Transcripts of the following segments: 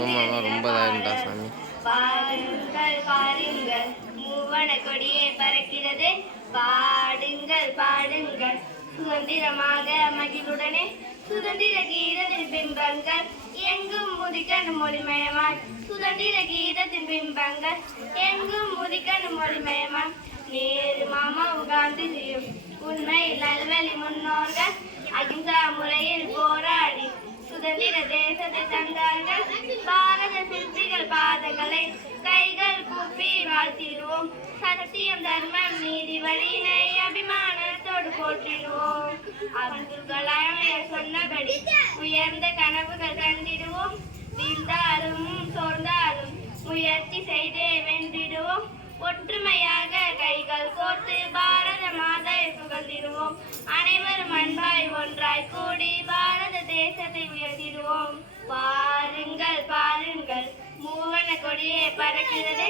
ரொம்ப தாண்டா சாமி. பாருங்கள் பாருங்கள் மூவன கொடியே பறக்கிறது, பாடுங்கள் பாடுங்கள் சுதந்திரமாக மகிழுடனே, சுதந்திர கீதத்தின் பிம்பங்கள் எங்கும் முதிக்கணும் மொழிமயமாய், சுதந்திர கீதத்தின் பிம்பங்கள் எங்கும் முதிக்கணும் மொழிமயமாய். நேரு மாமாவும் காந்திஜியும் உண்மை நல்வழி முன்னோர்கள், அகிம்சா முறையில் போராடி சுதந்திர தேசத்தை தந்தார்கள். பாரத சிற்பிகள் பாதங்களை கைகள் கூப்பி வாழ்த்திடுவோம், சத்தியம் தர்மம் நீதி வழியினை அபிமானத்தோடு போற்றிடுவோம். அப்துல் கலாம் சொன்னபடி உயர்ந்த கனவுகள் கண்டிடுவோம், வீழ்ந்தாலும் சோர்ந்தாலும் முயற்சி செய்தே வென்றிடுவோம். ஒற்றுமையாக கைகள் கோர்த்து பாரத மாதை புகழ்ந்திடுவோம், அனைவரும் அன்பாய் ஒன்றாய் கூடி பாரத தேசத்தை உயர்த்திடுவோம். பாருங்கள் பாருங்கள் மூவன கொடியே பறக்கிறது,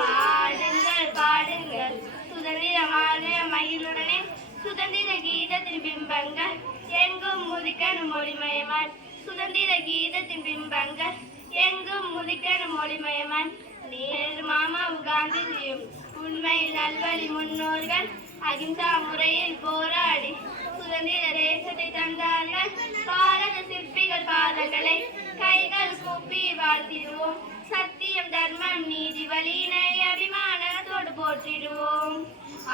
பாடுங்கள் பாடுங்கள் சுதந்திரமாக மகிழுடனே, சுதந்திர கீதத்தின் பிம்பங்கள் எங்கும் முதிக்கணும் மொழிமயமான், சுதந்திர கீதத்தின் பிம்பங்கள் எங்கும் முதிக்கணும் மொழிமயமான். நேரு மாமாவும் காந்திஜியும் உண்மை நல்வழி முன்னோர்கள், அகிம்சா முறையில் போராடி சுதந்திர தேசத்தை தந்தார்கள். பாரத சிற்பிகள் பாதங்களை கைகள் கூப்பி வாழ்த்திடுவோம், சத்தியம் தர்மம் நீதி வழியினை அபிமானத்தோடு போற்றிடுவோம்.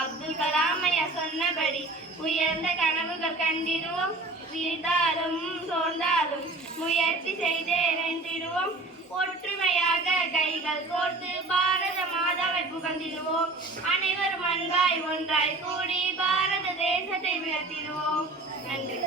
அப்துல் கலாம் சொன்னபடி உயர்ந்த கனவுகள் கண்டிடுவோம், வீழ்ந்தாலும் சோர்ந்தாலும் முயற்சி செய்தே வென்றிடுவோம். ஒற்றுமையாக கைகள் கோர்த்து பாரத மாதாவை புகழ்ந்திடுவோம், அனைவரும் அன்பாய் ஒன்றாய் கூடி பாரத தேசத்தை உயர்த்திடுவோம். நன்றி.